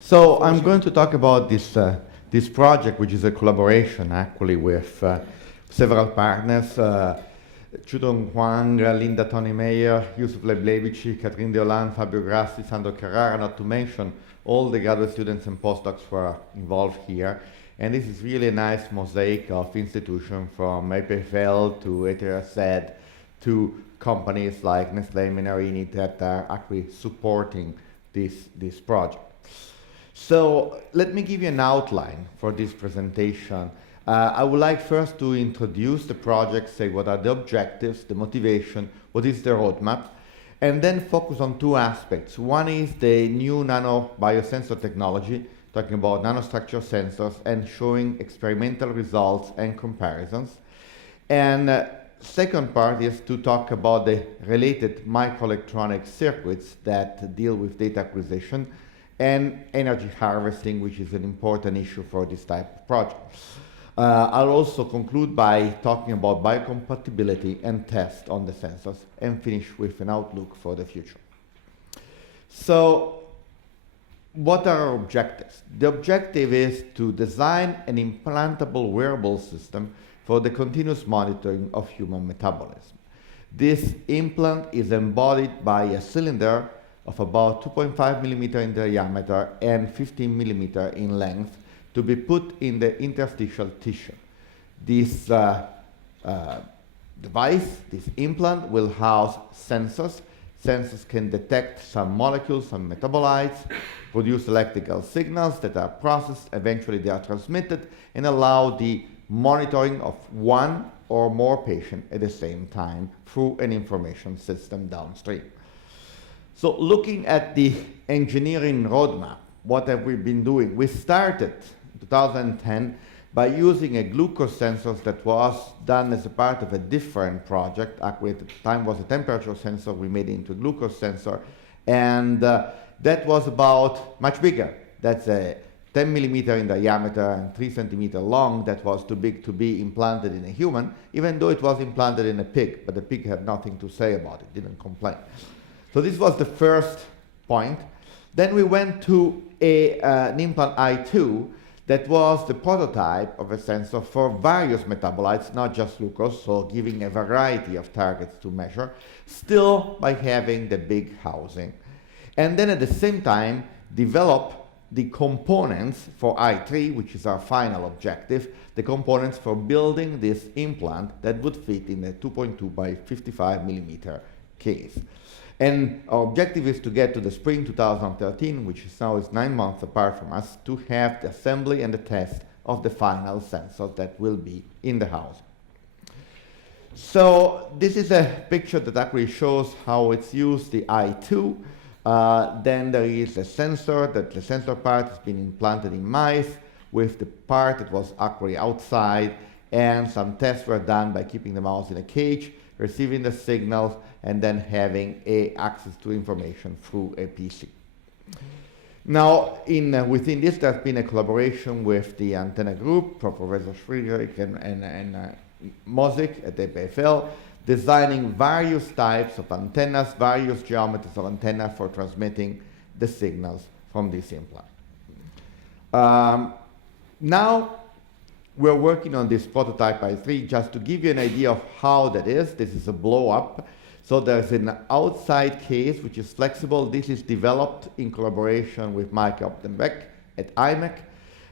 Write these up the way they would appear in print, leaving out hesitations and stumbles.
So I'm going to talk about this project, which is a collaboration actually with several partners, Chudong Huang, Linda Tony Meyer, Yusuf Leblevici, Catherine Deolan, Fabio Grassi, Sandro Carrara, not to mention all the graduate students and postdocs who are involved here. And this is really a nice mosaic of institutions from EPFL to ETHSED to companies like Nestlé Menarini that are actually supporting this project. So let me give you an outline for this presentation. I would like first to introduce the project, say what are the objectives, the motivation, what is the roadmap, and then focus on two aspects. One is the new nano biosensor technology, talking about nanostructure sensors and showing experimental results and comparisons. And second part is to talk about the related microelectronic circuits that deal with data acquisition and energy harvesting, which is an important issue for this type of project. I'll also conclude by talking about biocompatibility and test on the sensors and finish with an outlook for the future. So what are our objectives? The objective is to design an implantable wearable system for the continuous monitoring of human metabolism. This implant is embodied by a cylinder of about 2.5 millimeter in diameter and 15 millimeter in length to be put in the interstitial tissue. This device, this implant, will house sensors. Sensors can detect some molecules, some metabolites, produce electrical signals that are processed, eventually they are transmitted, and allow the monitoring of one or more patients at the same time through an information system downstream. So looking at the engineering roadmap, what have we been doing? We started in 2010 by using a glucose sensor that was done as a part of a different project. Actually, at the time was a temperature sensor. We made it into a glucose sensor. And that was about much bigger. That's a 10 millimeter in diameter and 3 centimeter long. That was too big to be implanted in a human, even though it was implanted in a pig. But the pig had nothing to say about it, didn't complain. So this was the first point. Then we went to an implant I2 that was the prototype of a sensor for various metabolites, not just glucose, so giving a variety of targets to measure, still by having the big housing. And then at the same time, develop the components for I3, which is our final objective, the components for building this implant that would fit in a 2.2 by 55 millimeter case. And our objective is to get to the spring 2013, which is now 9 months apart from us, to have the assembly and the test of the final sensors that will be in the house. So this is a picture that actually shows how it's used, the I2. Then there is a sensor, that the sensor part has been implanted in mice with the part that was actually outside, and some tests were done by keeping the mouse in a cage, receiving the signals, and then having access to information through a PC. Now, within this, there's been a collaboration with the antenna group, Professor Friedrich and Mosik at the EPFL, designing various types of antennas, various geometries of antenna for transmitting the signals from this implant. Now, we're working on this prototype I3 just to give you an idea of how that is. This is a blow-up. So there's an outside case which is flexible. This is developed in collaboration with Mike Opdenbeck at IMEC.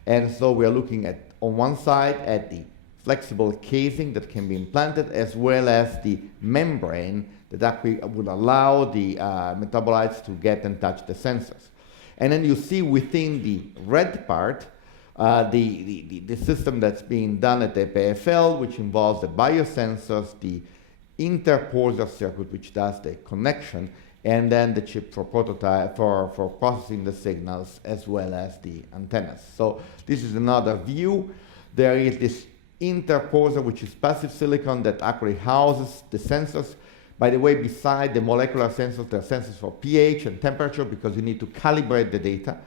And so we're looking at, on one side, at the flexible casing that can be implanted, as well as the membrane that actually would allow the metabolites to get and touch the sensors. And then you see within the red part, the system that's being done at the EPFL, which involves the biosensors, the interposer circuit, which does the connection, and then the chip for prototype for processing the signals, as well as the antennas. So this is another view. There is this interposer, which is passive silicon that actually houses the sensors. By the way, beside the molecular sensors, there are sensors for pH and temperature, because you need to calibrate the data.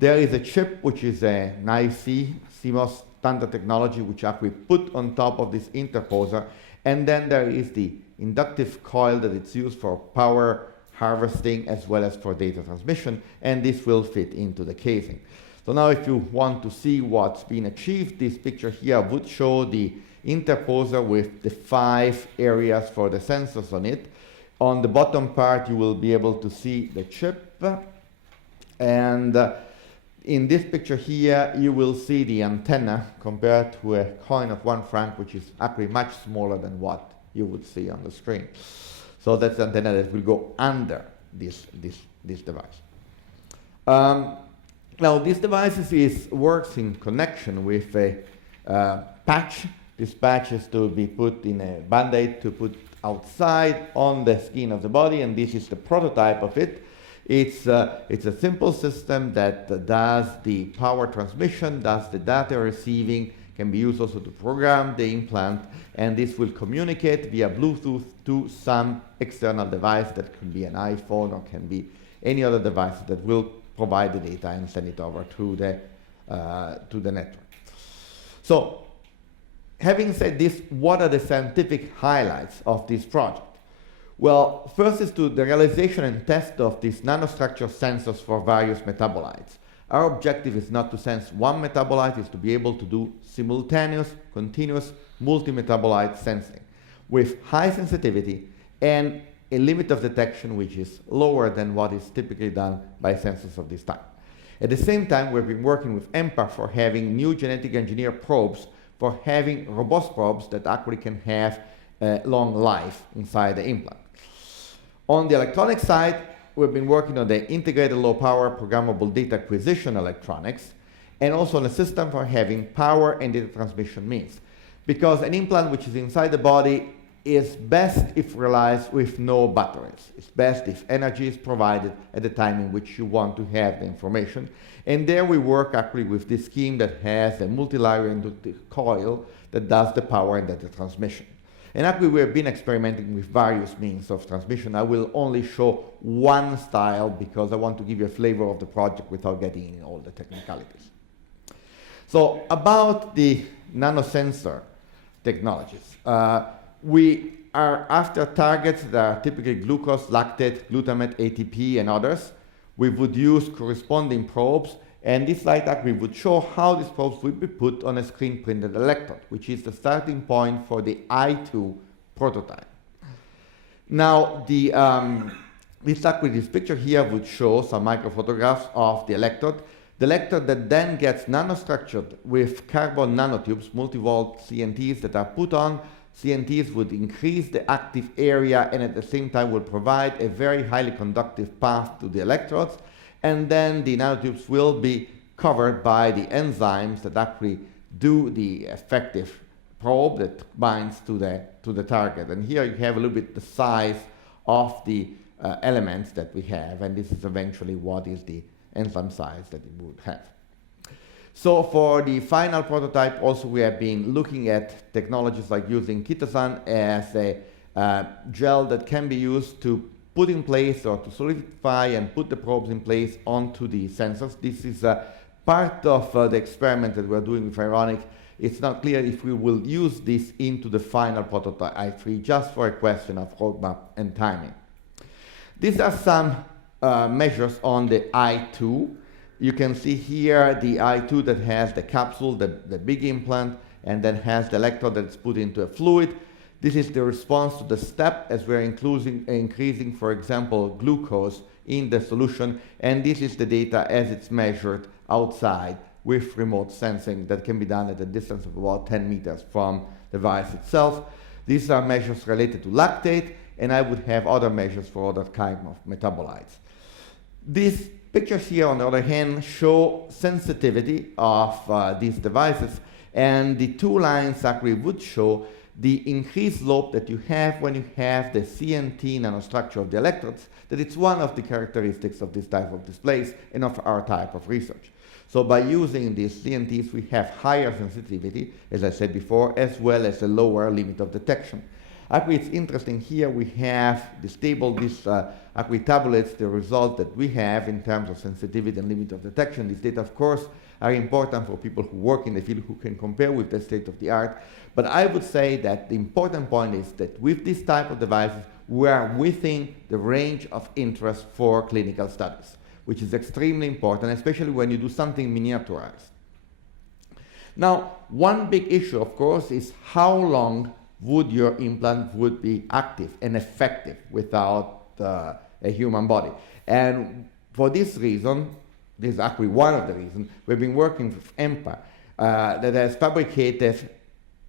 There is a chip, which is an IC, CMOS standard technology, which actually put on top of this interposer. And then there is the inductive coil that it's used for power harvesting as well as for data transmission, and this will fit into the casing. So now if you want to see what's been achieved, this picture here would show the interposer with the 5 areas for the sensors on it. On the bottom part, you will be able to see the chip. And in this picture here, you will see the antenna compared to a coin of 1 franc, which is actually much smaller than what you would see on the screen. So that's the antenna that will go under this device. Now, this device works in connection with a patch. This patch is to be put in a Band-Aid to put outside on the skin of the body, and this is the prototype of it. It's a simple system that does the power transmission, does the data receiving, can be used also to program the implant, and this will communicate via Bluetooth to some external device that could be an iPhone or can be any other device that will provide the data and send it over to the network. So, having said this, what are the scientific highlights of this project? Well, first is the realization and test of these nanostructure sensors for various metabolites. Our objective is not to sense one metabolite, it's to be able to do simultaneous, continuous, multi-metabolite sensing with high sensitivity and a limit of detection which is lower than what is typically done by sensors of this type. At the same time, we've been working with EMPA for having new genetic engineered probes, for having robust probes that actually can have a long life inside the implant. On the electronic side, we've been working on the integrated low power programmable data acquisition electronics, and also on a system for having power and data transmission means. Because an implant which is inside the body is best if relies with no batteries. It's best if energy is provided at the time in which you want to have the information. And there we work actually with this scheme that has a multi-layer inductive coil that does the power and data transmission. And actually we have been experimenting with various means of transmission. I will only show one style because I want to give you a flavor of the project without getting in all the technicalities. So about the nanosensor technologies. We are after targets that are typically glucose, lactate, glutamate, ATP, and others. We would use corresponding probes, and this slide actually would show how these probes would be put on a screen-printed electrode, which is the starting point for the I2 prototype. Now, this picture here would show some microphotographs of the electrode that then gets nanostructured with carbon nanotubes, multivolt CNTs that are put on. CNTs would increase the active area and at the same time would provide a very highly conductive path to the electrodes, and then the nanotubes will be covered by the enzymes that actually do the effective probe that binds to the target. And here you have a little bit the size of the elements that we have, and this is eventually what is the enzyme size that it would have. So for the final prototype, also we have been looking at technologies like using Kitasan as a gel that can be used to put in place or to solidify and put the probes in place onto the sensors. This is part of the experiment that we're doing with Ironic. It's not clear if we will use this into the final prototype i3, just for a question of roadmap and timing. These are some measures on the I2. You can see here the I2 that has the capsule, the big implant, and then has the electrode that's put into a fluid. This is the response to the step as we're increasing, for example, glucose in the solution, and this is the data as it's measured outside with remote sensing that can be done at a distance of about 10 meters from the device itself. These are measures related to lactate, and I would have other measures for other kind of metabolites. These pictures here, on the other hand, show sensitivity of these devices, and the two lines actually would show the increased slope that you have when you have the CNT nanostructure of the electrodes, that it's one of the characteristics of this type of displays and of our type of research. So by using these CNTs, we have higher sensitivity, as I said before, as well as a lower limit of detection. Actually, it's interesting here we have this table, this actually tabulates the result that we have in terms of sensitivity and limit of detection. These data, of course, are important for people who work in the field who can compare with the state of the art. But I would say that the important point is that with this type of devices, we are within the range of interest for clinical studies, which is extremely important, especially when you do something miniaturized. Now, one big issue, of course, is how long would your implant would be active and effective without a human body. And for this reason, this is actually one of the reasons, we've been working with EMPA that has fabricated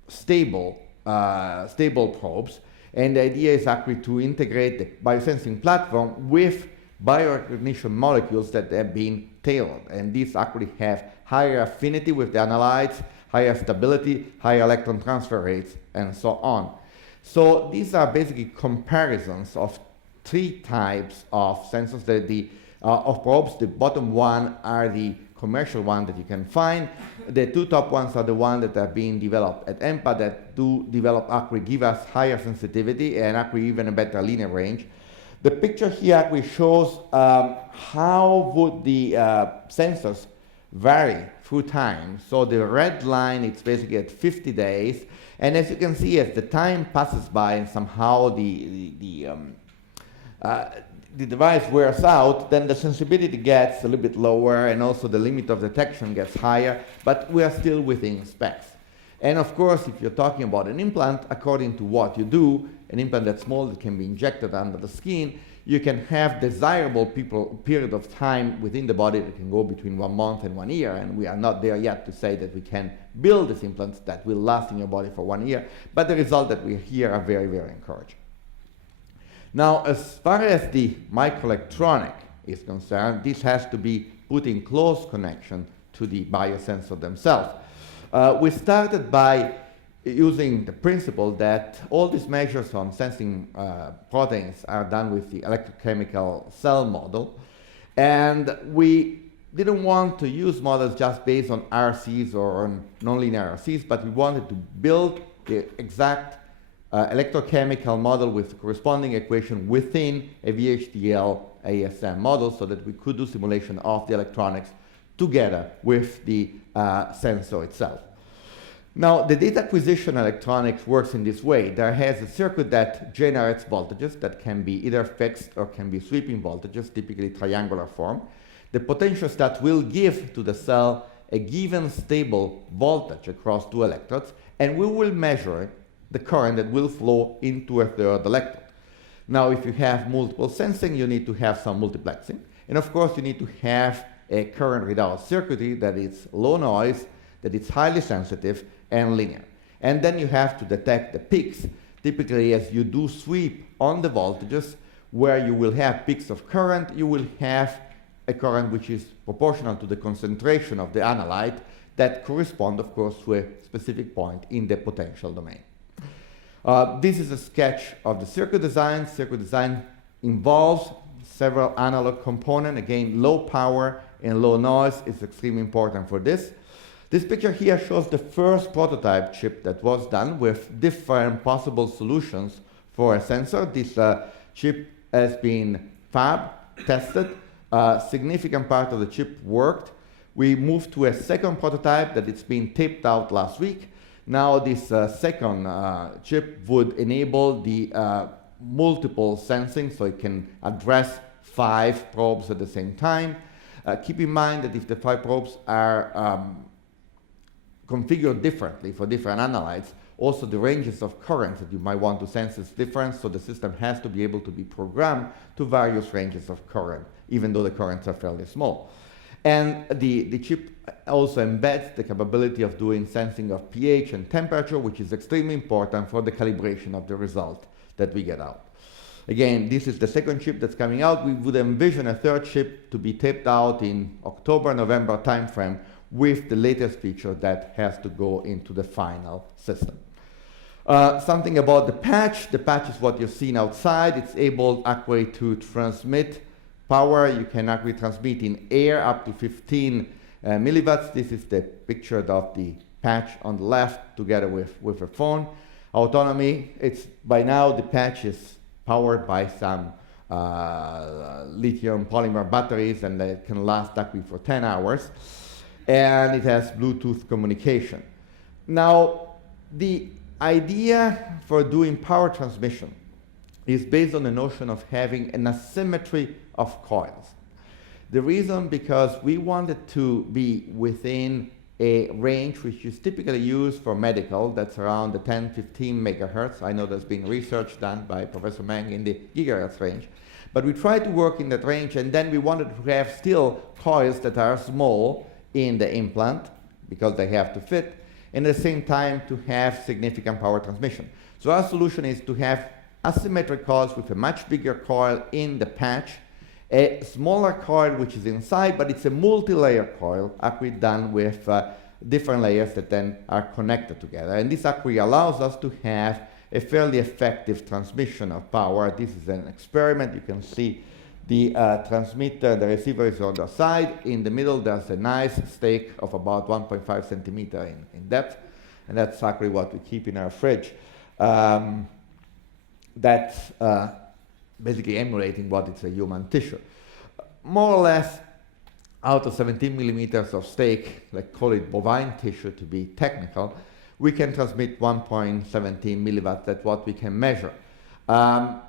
stable probes, and the idea is actually to integrate the biosensing platform with biorecognition molecules that have been tailored, and these actually have higher affinity with the analytes, higher stability, higher electron transfer rates, and so on. So these are basically comparisons of 3 types of sensors that of probes. The bottom one are the commercial one that you can find. The 2 top ones are the ones that are being developed at EMPA that do develop, actually give us higher sensitivity and actually even a better linear range. The picture here actually shows how would the sensors vary through time. So the red line, it's basically at 50 days. And as you can see, as the time passes by and somehow the device wears out, then the sensitivity gets a little bit lower and also the limit of detection gets higher, but we are still within specs. And of course, if you're talking about an implant, according to what you do, an implant that's small that can be injected under the skin, you can have desirable period of time within the body that can go between 1 month and 1 year, and we are not there yet to say that we can build these implants that will last in your body for 1 year, but the results that we hear are very, very encouraging. Now, as far as the microelectronic is concerned, this has to be put in close connection to the biosensor themselves. We started by using the principle that all these measures on sensing proteins are done with the electrochemical cell model, and we didn't want to use models just based on RCs or on nonlinear RCs, but we wanted to build the exact electrochemical model with the corresponding equation within a VHDL ASM model so that we could do simulation of the electronics together with the sensor itself. Now, the data acquisition electronics works in this way. There has a circuit that generates voltages that can be either fixed or can be sweeping voltages, typically triangular form. The potentiostat will give to the cell a given stable voltage across 2 electrodes, and we will measure the current that will flow into a 3rd electrode. Now, if you have multiple sensing, you need to have some multiplexing. And of course, you need to have a current readout circuitry that is low noise, that is highly sensitive, and linear. And then you have to detect the peaks, typically as you do sweep on the voltages, where you will have peaks of current, you will have a current which is proportional to the concentration of the analyte that correspond, of course, to a specific point in the potential domain. This is a sketch of the circuit design. Circuit design involves several analog components. Again, low power and low noise is extremely important for this. This picture here shows the first prototype chip that was done with different possible solutions for a sensor. This chip has been tested. A significant part of the chip worked. We moved to a second prototype that it's been taped out last week. Now this second chip would enable the multiple sensing, so it can address 5 probes at the same time. Keep in mind that if the 5 probes are configured differently for different analytes, also the ranges of currents that you might want to sense is different, so the system has to be able to be programmed to various ranges of current, even though the currents are fairly small. And the chip also embeds the capability of doing sensing of pH and temperature, which is extremely important for the calibration of the result that we get out. Again, this is the second chip that's coming out. We would envision a 3rd chip to be taped out in October, November timeframe with the latest feature that has to go into the final system. Something about the patch. The patch is what you've seen outside. It's able actually to transmit power. You can actually transmit in air up to 15 milliwatts. This is the picture of the patch on the left together with a phone. Autonomy, it's by now the patch is powered by some lithium polymer batteries, and it can last actually for 10 hours. And it has Bluetooth communication. Now, the idea for doing power transmission is based on the notion of having an asymmetry of coils. The reason, because we wanted to be within a range which is typically used for medical, that's around the 10-15 megahertz. I know there's been research done by Professor Meng in the gigahertz range. But we tried to work in that range, and then we wanted to have still coils that are small in the implant, because they have to fit, and at the same time to have significant power transmission. So our solution is to have asymmetric coils with a much bigger coil in the patch, a smaller coil which is inside, but it's a multi-layer coil actually done with different layers that then are connected together. And this actually allows us to have a fairly effective transmission of power. This is an experiment. You can see the transmitter, the receiver is on the side. In the middle, there's a nice stake of about 1.5 centimeter in depth, and that's actually what we keep in our fridge. That's basically emulating what is a human tissue. More or less, out of 17 millimeters of stake, like call it bovine tissue to be technical, we can transmit 1.17 milliwatts. That's what we can measure.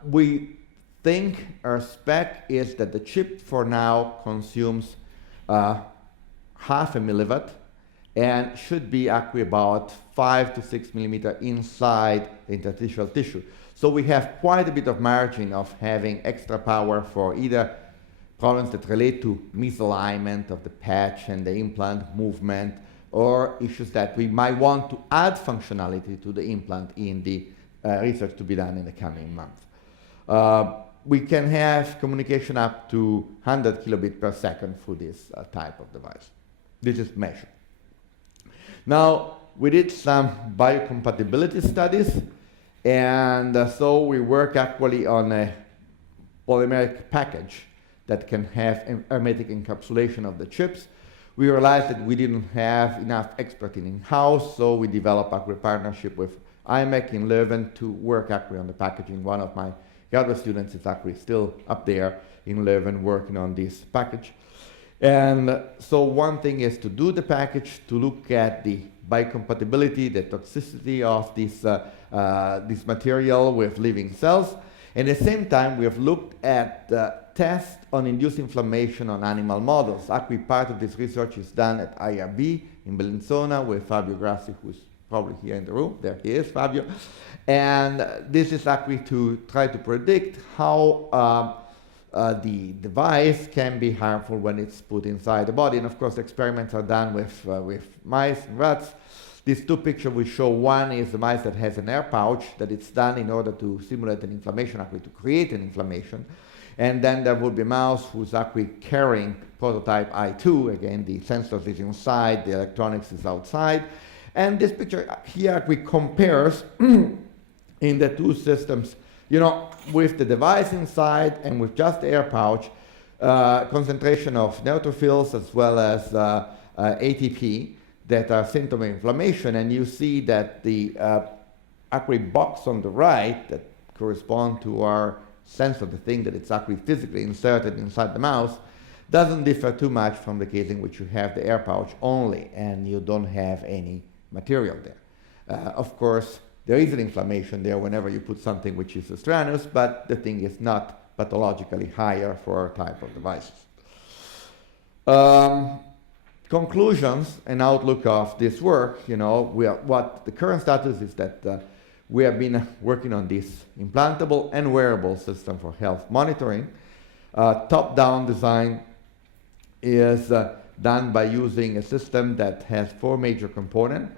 We think our spec is that the chip for now consumes half a milliwatt and should be actually about 5 to 6 millimeter inside the interstitial tissue. So we have quite a bit of margin of having extra power for either problems that relate to misalignment of the patch and the implant movement, or issues that we might want to add functionality to the implant in the research to be done in the coming months. We can have communication up to 100 kilobit per second through this type of device. This is measured. Now, we did some biocompatibility studies, and so we work actually on a polymeric package that can have hermetic encapsulation of the chips. We realized that we didn't have enough expertise in-house, so we developed a partnership with IMEC in Leuven to work actually on the packaging. One of my graduate students is actually still up there in Leuven working on this package. And so one thing is to do the package, to look at the biocompatibility, the toxicity of this material with living cells. And at the same time, we have looked at tests on induced inflammation on animal models. Actually, part of this research is done at IRB in Bellinzona with Fabio Grassi, who's probably here in the room. There he is, Fabio. And this is actually to try to predict how the device can be harmful when it's put inside the body. And of course, experiments are done with mice and rats. These two pictures we show, one is the mice that has an air pouch that it's done in order to simulate an inflammation, actually to create an inflammation. And then there would be a mouse who's actually carrying prototype I2. Again, the sensors is inside, the electronics is outside. And this picture here we compares in the two systems, you know, with the device inside and with just the air pouch, concentration of neutrophils as well as ATP that are symptom of inflammation. And you see that the actually box on the right that correspond to our sense of the thing that it's actually physically inserted inside the mouse doesn't differ too much from the case in which you have the air pouch only and you don't have any material there. Of course, there is an inflammation there whenever you put something which is strenuous, but the thing is not pathologically higher for our type of devices. Conclusions and outlook of this work, you know, what the current status is that we have been working on this implantable and wearable system for health monitoring. Top-down design is done by using a system that has 4 major components: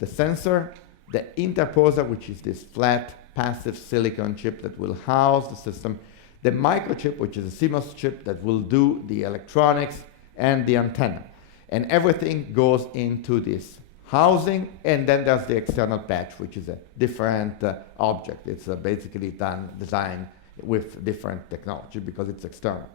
the sensor, the interposer, which is this flat passive silicon chip that will house the system, the microchip, which is a CMOS chip that will do the electronics, and the antenna. And everything goes into this housing, and then there's the external patch, which is a different object. It's basically designed with different technology because it's external.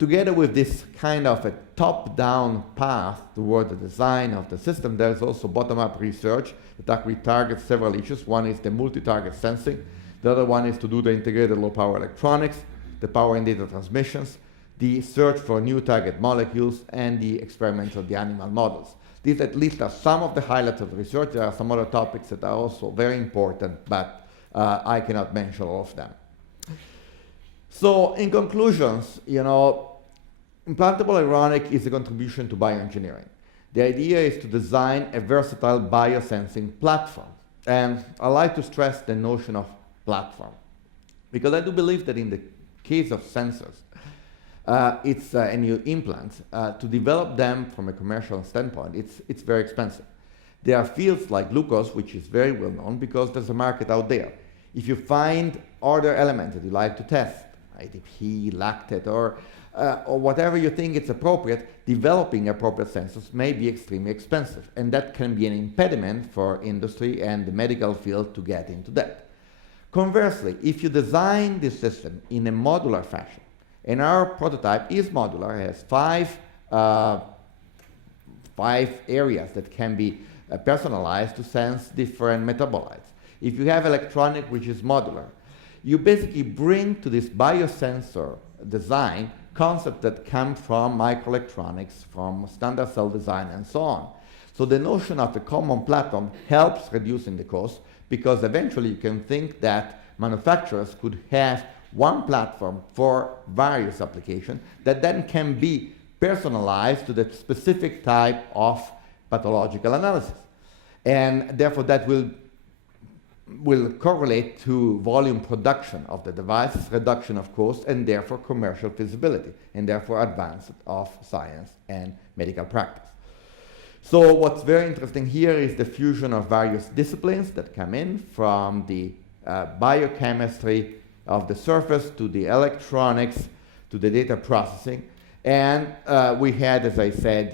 Together with this kind of a top-down path toward the design of the system, there's also bottom-up research that actually targets several issues. One is the multi-target sensing. The other one is to do the integrated low-power electronics, the power and data transmissions, the search for new target molecules, and the experiments of the animal models. These at least are some of the highlights of the research. There are some other topics that are also very important, but I cannot mention all of them. So in conclusions, implantable ironic is a contribution to bioengineering. The idea is to design a versatile biosensing platform. And I like to stress the notion of platform, because I do believe that in the case of sensors, and new implants, to develop them from a commercial standpoint, it's very expensive. There are fields like glucose, which is very well known because there's a market out there. If you find other elements that you like to test, ATP, lactate, or whatever you think is appropriate, developing appropriate sensors may be extremely expensive. And that can be an impediment for industry and the medical field to get into that. Conversely, if you design this system in a modular fashion, and our prototype is modular, it has five areas that can be personalized to sense different metabolites. If you have electronic, which is modular, you basically bring to this biosensor design concepts that come from microelectronics, from standard cell design, and so on. So the notion of a common platform helps reducing the cost, because eventually you can think that manufacturers could have one platform for various applications that then can be personalized to the specific type of pathological analysis. And therefore that will correlate to volume production of the devices, reduction of cost, and therefore commercial feasibility, and therefore advance of science and medical practice. So what's very interesting here is the fusion of various disciplines that come in, from the biochemistry of the surface to the electronics to the data processing. And we had, as I said,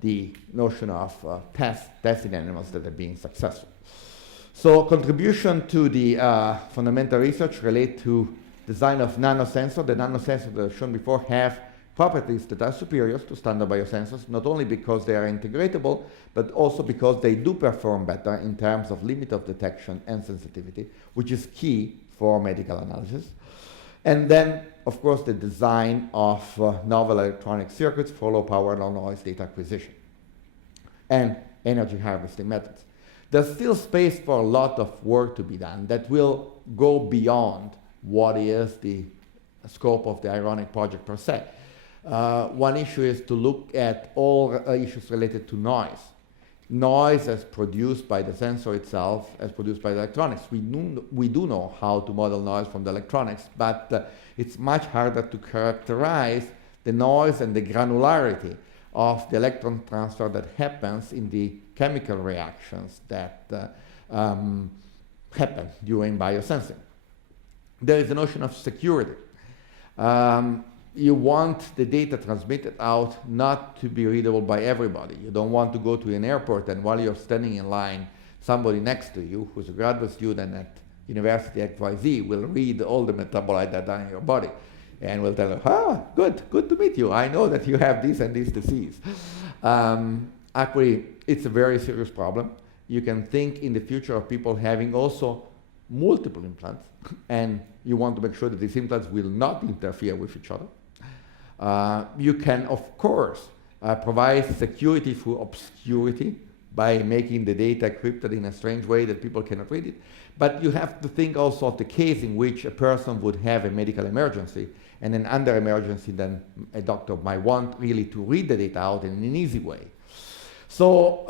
the notion of testing animals that are being successful. So contribution to the fundamental research relate to design of nanosensor. The nanosensors that I've shown before have properties that are superior to standard biosensors, not only because they are integratable, but also because they do perform better in terms of limit of detection and sensitivity, which is key for medical analysis. And then, of course, the design of novel electronic circuits for low power, low noise data acquisition, and energy harvesting methods. There's still space for a lot of work to be done that will go beyond what is the scope of the Ironic project per se. One issue is to look at all issues related to noise. Noise as produced by the sensor itself, as produced by the electronics. We do know how to model noise from the electronics, but it's much harder to characterize the noise and the granularity of the electron transfer that happens in the chemical reactions that happen during biosensing. There is a notion of security. You want the data transmitted out not to be readable by everybody. You don't want to go to an airport and while you're standing in line, somebody next to you who's a graduate student at University XYZ will read all the metabolites that are in your body and will tell you, good to meet you. I know that you have this and this disease. Actually, it's a very serious problem. You can think in the future of people having also multiple implants, and you want to make sure that these implants will not interfere with each other. You can, of course, provide security through obscurity by making the data encrypted in a strange way that people cannot read it. But you have to think also of the case in which a person would have a medical emergency, and then under emergency, then a doctor might want really to read the data out in an easy way. So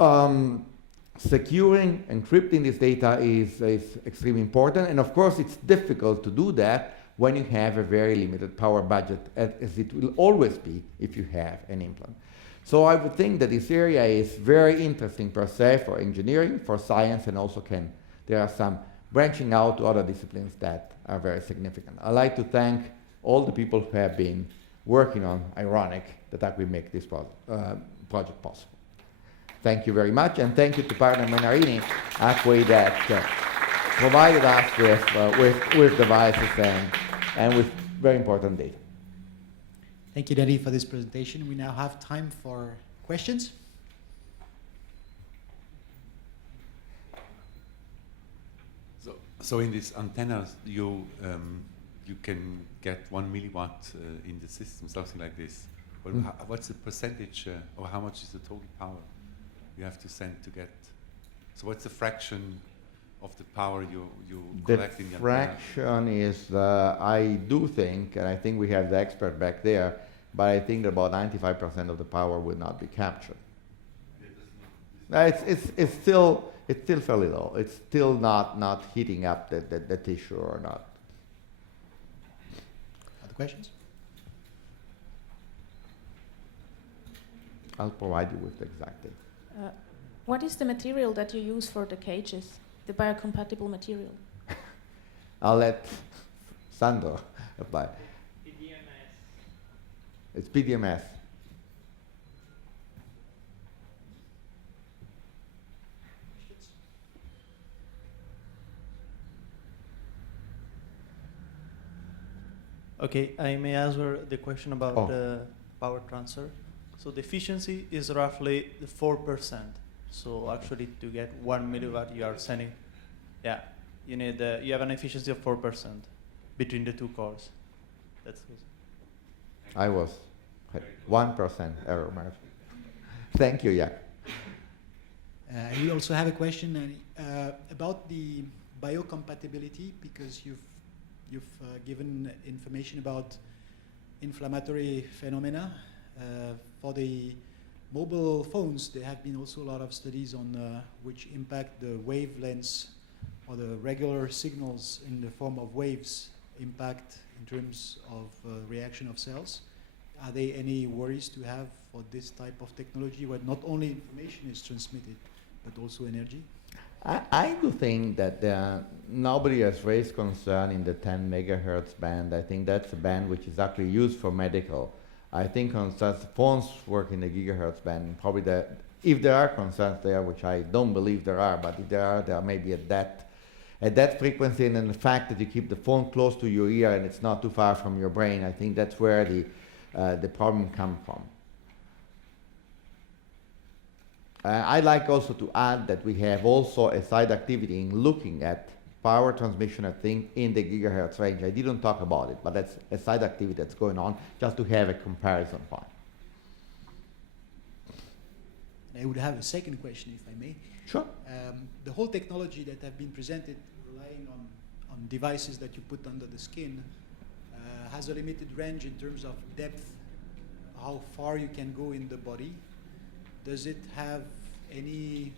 securing, encrypting this data is extremely important. And of course, it's difficult to do that when you have a very limited power budget, as it will always be if you have an implant. So I would think that this area is very interesting per se for engineering, for science, and also there are some branching out to other disciplines that are very significant. I'd like to thank all the people who have been working on Ironic that actually make this project possible. Thank you very much, and thank you to partner Menarini, actually, that provided us with devices and with very important data. Thank you, Danny, for this presentation. We now have time for questions. So in these antennas, you can get 1 milliwatt in the system, something like this. Well, what's the percentage, or how much is the total power you have to send to get? So what's the fraction of the power you The collect in the antenna? fraction is, I do think, and I think we have the expert back there, but I think about 95% of the power will not be captured. It's still fairly low. It's still not heating up the tissue or not. Other questions? I'll provide you with the exact data. What is the material that you use for the cages, the biocompatible material? I'll let Sandro apply. It's PDMS. Okay, I may answer the question about Oh. the power transfer. So the efficiency is roughly 4%. So actually to get 1 milliwatt you are sending, yeah, you need you have an efficiency of 4% between the two cores. That's it. I was 1% error margin. Thank you, Jack. We also have a question about the biocompatibility, because you've given information about inflammatory phenomena. For the mobile phones, there have been also a lot of studies on which impact the wavelengths or the regular signals in the form of waves impact in terms of reaction of cells. Are there any worries to have for this type of technology where not only information is transmitted, but also energy? I do think that nobody has raised concern in the 10 megahertz band. I think that's a band which is actually used for medical. I think concerns, phones work in the gigahertz band. Probably if there are concerns there, which I don't believe there are, but if there are maybe at that frequency, and then the fact that you keep the phone close to your ear and it's not too far from your brain. I think that's where the problem comes from. I'd like also to add that we have also a side activity in looking at power transmission, I think, in the gigahertz range. I didn't talk about it, but that's a side activity that's going on just to have a comparison point. And I would have a second question, if I may. Sure. The whole technology that have been presented, relying on devices that you put under the skin, has a limited range in terms of depth, how far you can go in the body. Does it have any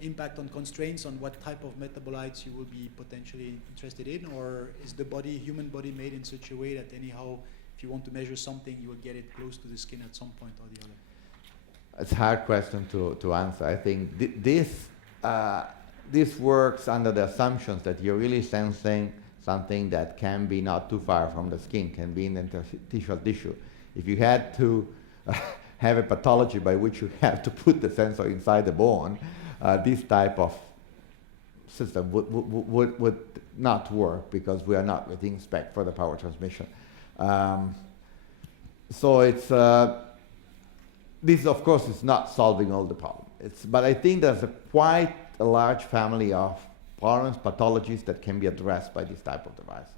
impact on constraints on what type of metabolites you will be potentially interested in, or is the human body made in such a way that anyhow, if you want to measure something, you will get it close to the skin at some point or the other? It's a hard question to answer. I think this works under the assumptions that you're really sensing something that can be not too far from the skin, can be in the interstitial tissue. If you had to have a pathology by which you have to put the sensor inside the bone, this type of system would not work, because we are not within spec for the power transmission. So it's this, of course, is not solving all the problems. But I think there's quite a large family of problems, pathologies that can be addressed by this type of devices.